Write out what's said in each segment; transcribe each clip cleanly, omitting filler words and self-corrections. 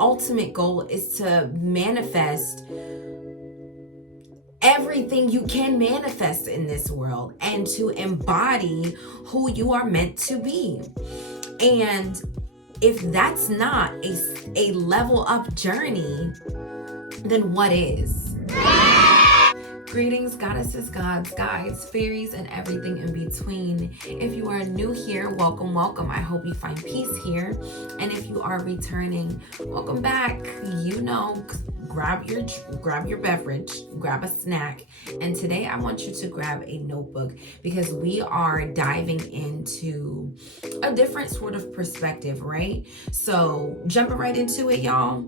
ultimate goal is to manifest everything you can manifest in this world and to embody who you are meant to be. And if that's not a level up journey, then what is? Greetings, goddesses, gods, guides, fairies, and everything in between. If you are new here, welcome, welcome. I hope you find peace here. And if you are returning, welcome back. You know, grab your beverage, grab a snack. And today I want you to grab a notebook because we are diving into a different sort of perspective, right? So jumping right into it, y'all.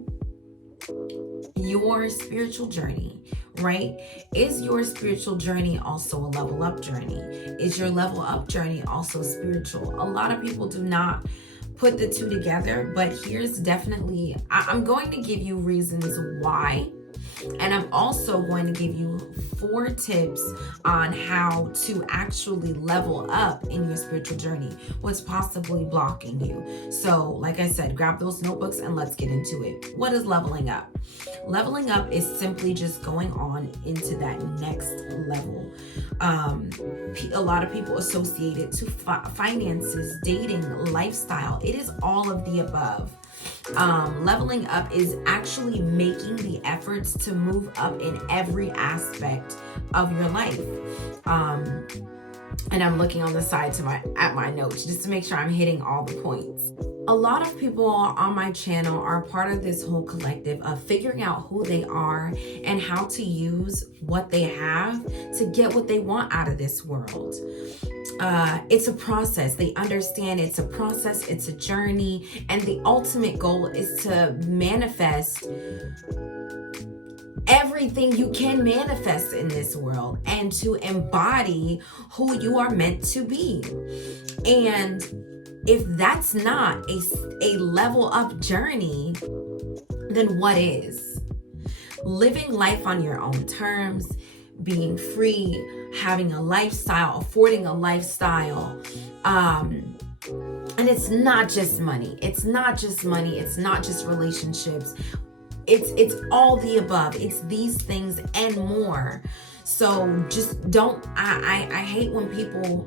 Your spiritual journey, right? Is your spiritual journey also a level up journey? Is your level up journey also spiritual? A lot of people do not put the two together, but here's definitely, I'm going to give you reasons why. And I'm also going to give you 4 tips on how to actually level up in your spiritual journey, what's possibly blocking you. So, like I said, grab those notebooks and let's get into it. What is leveling up? Leveling up is simply just going on into that next level. A lot of people associate it to finances, dating, lifestyle. It is all of the above. Leveling up is actually making the efforts to move up in every aspect of your life. And I'm looking on the side at my notes just to make sure I'm hitting all the points. A lot of people on my channel are part of this whole collective of figuring out who they are and how to use what they have to get what they want out of this world. It's a process. They understand it's a process, it's a journey, and the ultimate goal is to manifest everything you can manifest in this world and to embody who you are meant to be. And if that's not a level up journey, then what is? Living life on your own terms, being free, having a lifestyle, affording a lifestyle. And it's not just money. It's not just money. It's not just relationships. It's all the above. It's these things and more. So just don't, I hate when people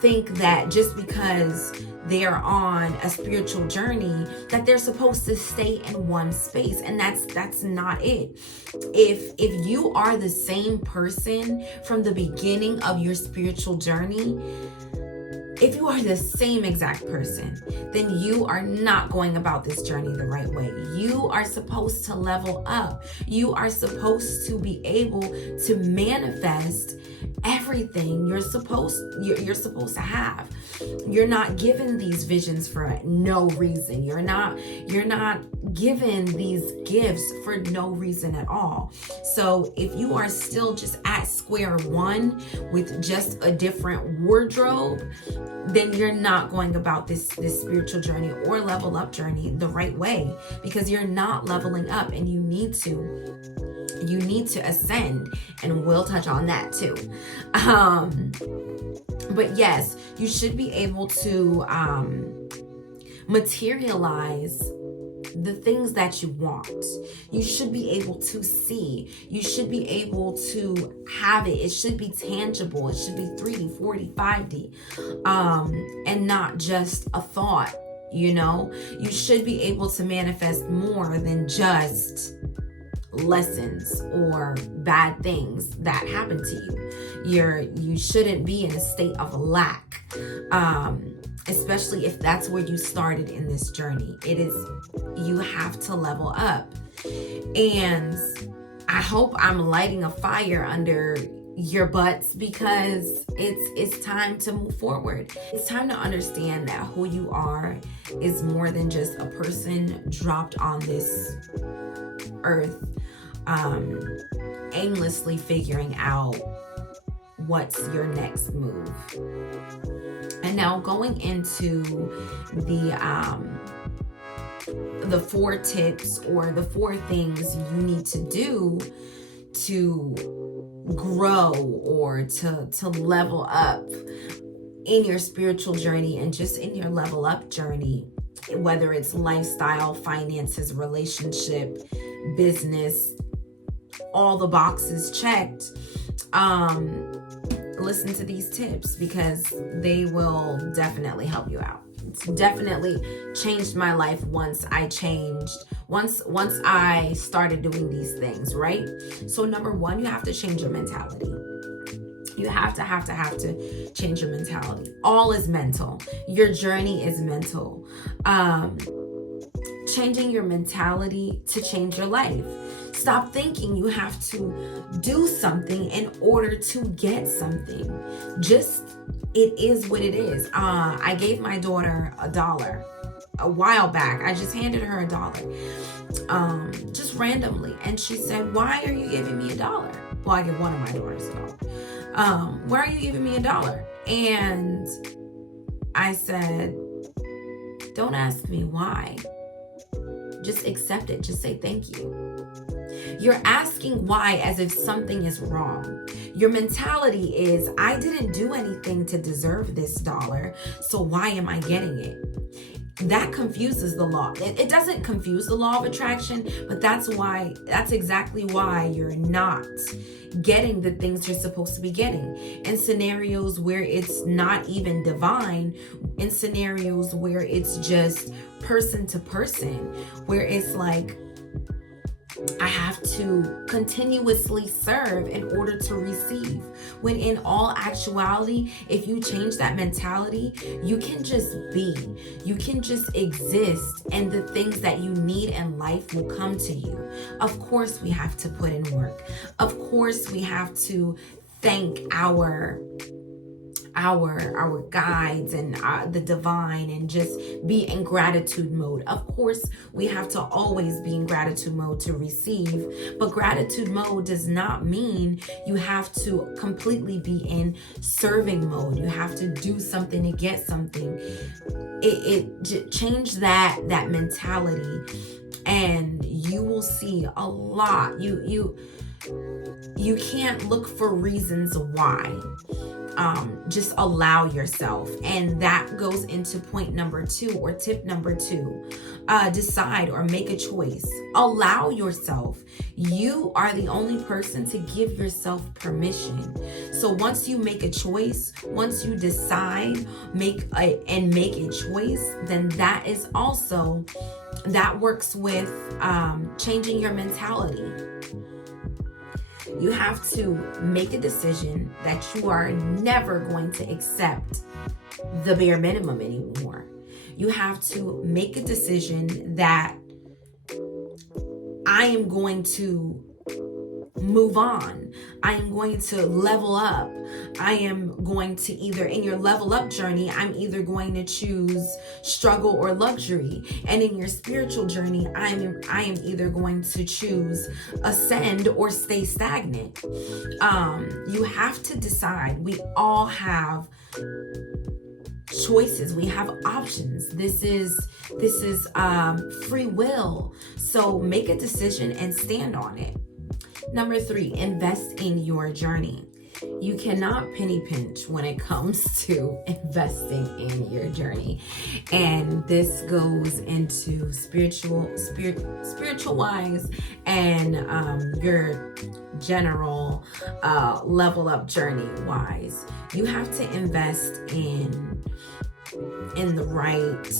think that just because they're on a spiritual journey that they're supposed to stay in one space, and that's not it. If you are the same person from the beginning of your spiritual journey, if you are the same exact person, then you are not going about this journey the right way. You are supposed to level up. You are supposed to be able to manifest everything you're supposed to have. You're not given these visions for no reason. You're not given these gifts for no reason at all. So if you are still just at square one with just a different wardrobe, then you're not going about this spiritual journey or level up journey the right way, because you're not leveling up, and you need to ascend, and we'll touch on that too. But yes, you should be able to materialize the things that you want. You should be able to see. You should be able to have it. It should be tangible. It should be 3D, 4D, 5D, and not just a thought. You know, you should be able to manifest more than just lessons or bad things that happen to you. You shouldn't be in a state of lack, especially if that's where you started in this journey. You have to level up. And I hope I'm lighting a fire under your butts, because it's time to move forward. It's time to understand that who you are is more than just a person dropped on this earth, aimlessly figuring out what's your next move. And now going into the 4 tips or the 4 things you need to do to grow or to level up in your spiritual journey and just in your level up journey. whether it's lifestyle, finances, relationship, business, all the boxes checked, listen to these tips because they will definitely help you out. It's definitely changed my life once I started doing these things, right? So number one, you have to change your mentality. You have to change your mentality. All is mental. Your journey is mental. Changing your mentality to change your life. Stop thinking you have to do something in order to get something. Just, it is what it is. I gave my daughter $1 a while back. I just handed her $1, just randomly. And she said, "Why are you giving me $1? Well, I give one of my daughters $1. Why are you giving me $1? And I said, don't ask me why. Just accept it. Just say thank you. You're asking why as if something is wrong. Your mentality is, I didn't do anything to deserve this $1, so why am I getting it? That confuses the law. It doesn't confuse the law of attraction, but that's exactly why you're not getting the things you're supposed to be getting. In scenarios where it's not even divine, in scenarios where it's just person to person, where it's like, I have to continuously serve in order to receive. When in all actuality, if you change that mentality, you can just be. You can just exist, and the things that you need in life will come to you. Of course, we have to put in work. Of course, we have to thank our guides and the divine, and just be in gratitude mode. Of course, we have to always be in gratitude mode to receive, but gratitude mode does not mean you have to completely be in serving mode. You have to do something to get something. Change that mentality, and you will see a lot. You can't look for reasons why. Just allow yourself. And that goes into point number 2, or tip number 2. Decide or make a choice. Allow yourself. You are the only person to give yourself permission. So once you make a choice, once you decide, make a choice, then that works with changing your mentality. You have to make a decision that you are never going to accept the bare minimum anymore. You have to make a decision that I am going to move on. I am going to level up. I am going to either, in your level up journey, I'm either going to choose struggle or luxury. And in your spiritual journey, I am either going to choose ascend or stay stagnant. You have to decide. We all have choices. We have options. This is free will. So make a decision and stand on it. Number 3, invest in your journey. You cannot penny pinch when it comes to investing in your journey. And this goes into spiritual wise, and your general level up journey wise. You have to invest in the right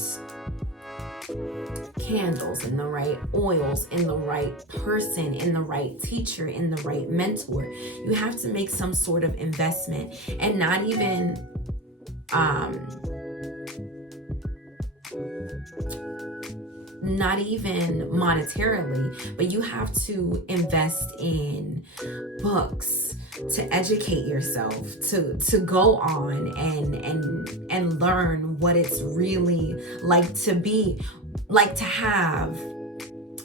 candles, in the right oils, in the right person, in the right teacher, in the right mentor. You have to make some sort of investment, and not even monetarily, but you have to invest in books to educate yourself, to go on and learn what it's really like to be, like to have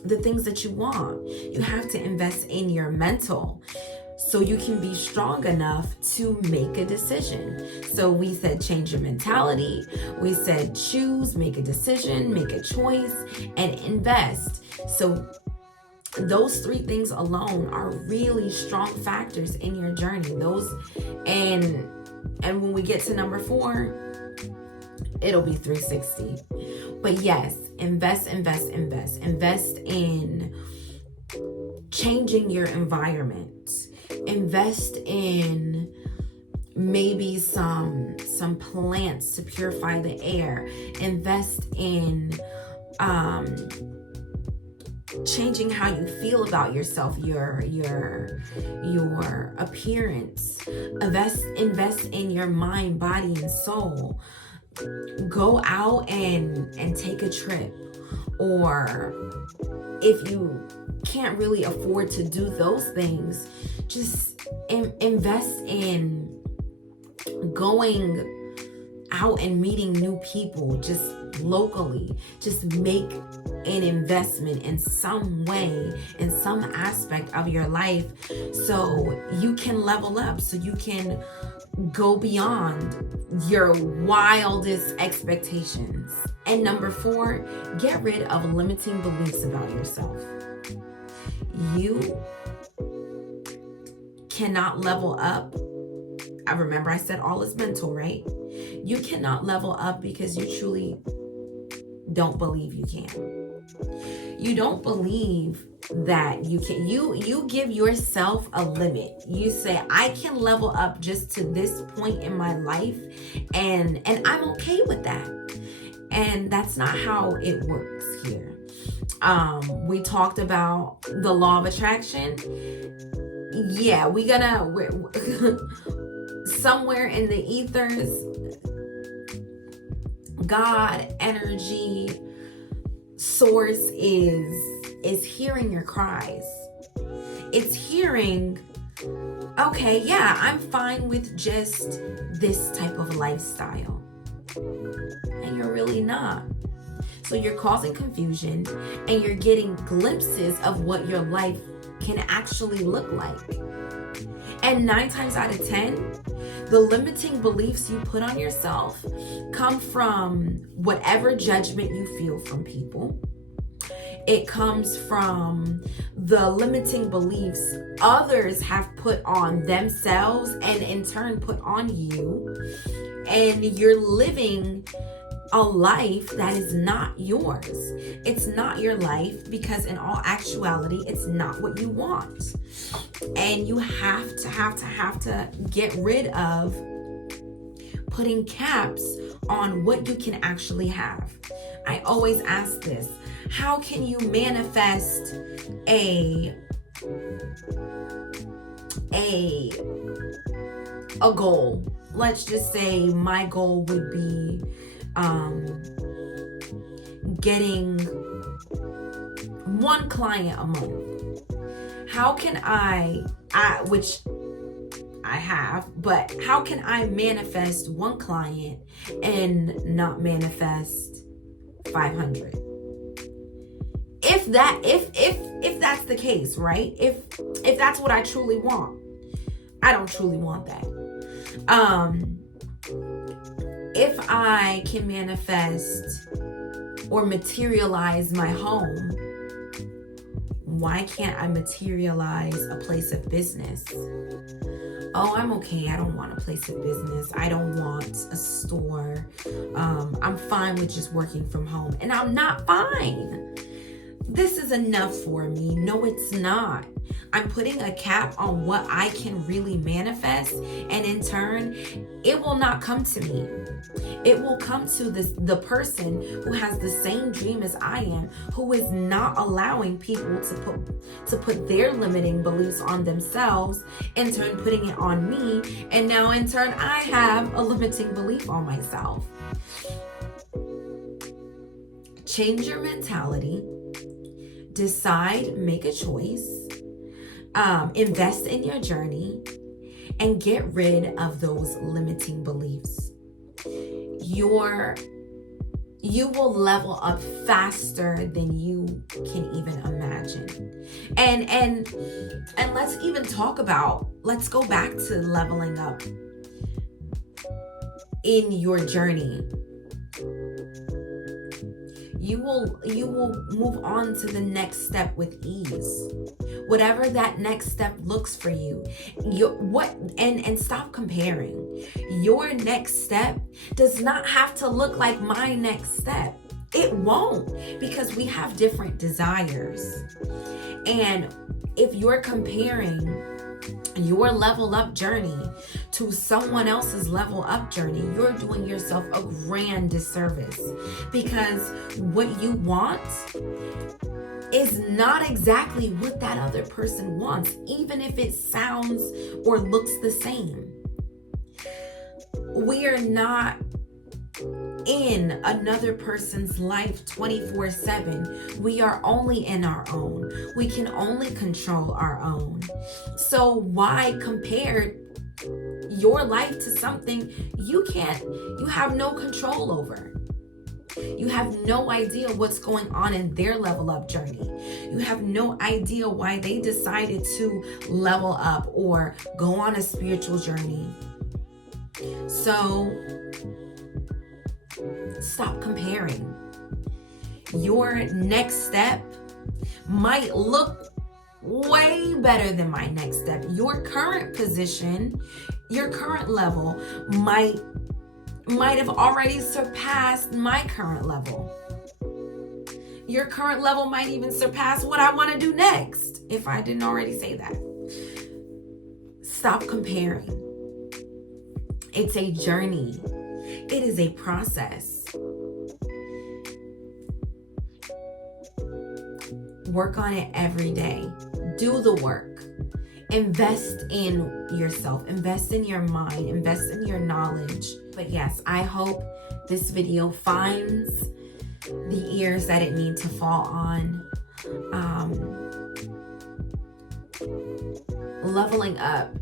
the things that you want. You have to invest in your mental so you can be strong enough to make a decision. So we said change your mentality. We said choose, make a decision, make a choice, and invest. So those 3 things alone are really strong factors in your journey. And when we get to number 4, it'll be 360. But yes, invest in changing your environment. Invest in maybe some plants to purify the air. Invest in changing how you feel about yourself, your appearance. Invest in your mind, body, and soul. Go out and take a trip. Or if you can't really afford to do those things, just invest in going out and meeting new people just locally. Just make an investment in some way, in some aspect of your life, so you can level up, so you can go beyond your wildest expectations. And number 4, get rid of limiting beliefs about yourself. You cannot level up. I remember I said all is mental, right? You cannot level up because you truly don't believe you can. You don't believe that you can. You give yourself a limit. You say, I can level up just to this point in my life, and I'm okay with that. And that's not how it works here. We talked about the law of attraction. Yeah, we're somewhere in the ethers, God, energy, source is hearing your cries. It's hearing, okay, yeah, I'm fine with just this type of lifestyle. And you're really not. So you're causing confusion, and you're getting glimpses of what your life can actually look like. And 9 times out of 10, the limiting beliefs you put on yourself come from whatever judgment you feel from people. It comes from the limiting beliefs others have put on themselves and in turn put on you. And you're living a life that is not yours. It's not your life, because in all actuality, it's not what you want. And you have to get rid of putting caps on what you can actually have. I always ask this: how can you manifest a goal? Let's just say my goal would be getting 1 client a month. How can which I have, but how can I manifest 1 client and not manifest 500? If that's the case, right? If that's what I truly want. I don't truly want that. If I can manifest or materialize my home, why can't I materialize a place of business? Oh, I'm okay. I don't want a place of business. I don't want a store. I'm fine with just working from home. And I'm not fine. This is enough for me. No, it's not. I'm putting a cap on what I can really manifest, and in turn, it will not come to me. It will come to the person who has the same dream as I am, who is not allowing people to put their limiting beliefs on themselves, in turn putting it on me, and now in turn I have a limiting belief on myself. Change your mentality. Decide, make a choice, invest in your journey, and get rid of those limiting beliefs. You will level up faster than you can even imagine. And let's even talk about, let's go back to leveling up in your journey. You will move on to the next step with ease. Whatever that next step looks for you. And stop comparing. Your next step does not have to look like my next step. It won't, because we have different desires. And if you're comparing your level up journey to someone else's level up journey, you're doing yourself a grand disservice, because what you want is not exactly what that other person wants, even if it sounds or looks the same. We are not in another person's life 24/7. We are only in our own. We can only control our own. So why compare your life to something you have no control over? You have no idea what's going on in their level up journey. You have no idea why they decided to level up or go on a spiritual journey. So stop comparing. Your next step might look way better than my next step. Your current position, your current level might have already surpassed my current level. Your current level might even surpass what I want to do next, if I didn't already say that. Stop comparing. It's a journey. It is a process. Work on it every day. Do the work. Invest in yourself. Invest in your mind. Invest in your knowledge. But yes, I hope this video finds the ears that it needs to fall on. Leveling up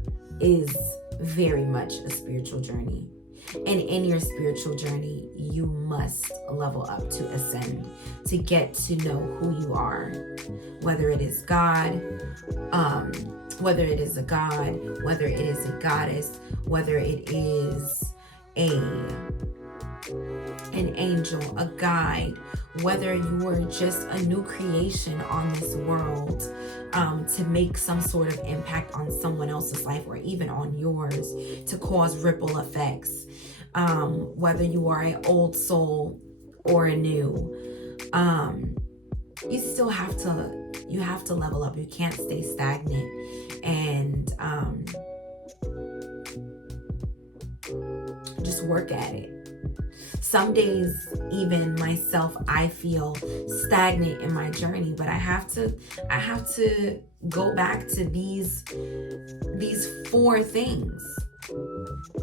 is very much a spiritual journey. And in your spiritual journey, you must level up to ascend, to get to know who you are. Whether it is God, whether it is a god, whether it is a goddess, whether it is an angel, a guide, whether you're just a new creation on this world, to make some sort of impact on someone else's life or even on yours, to cause ripple effects, whether you are an old soul or a new, you still have to level up. You can't stay stagnant. And just work at it. Some days, even myself, I feel stagnant in my journey, but I have to go back to these 4 things.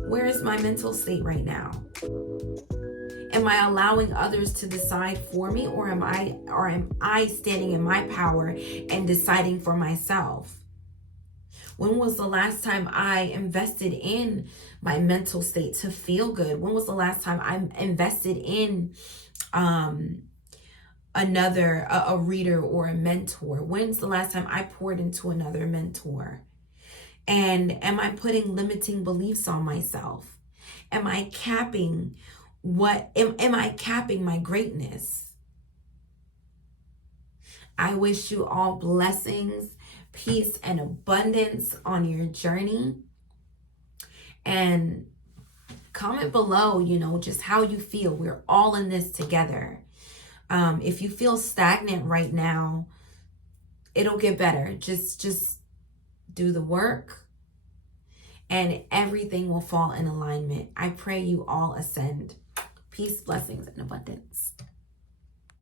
Where is my mental state right now? Am I allowing others to decide for me, or am I standing in my power and deciding for myself? When was the last time I invested in my mental state to feel good? When was the last time I invested in a reader or a mentor? When's the last time I poured into another mentor? And am I putting limiting beliefs on myself? Am I capping am I capping my greatness? I wish you all blessings, peace, and abundance on your journey. And comment below, just how you feel. We're all in this together. If you feel stagnant right now, it'll get better. Just do the work and everything will fall in alignment. I pray you all ascend. Peace, blessings, and abundance.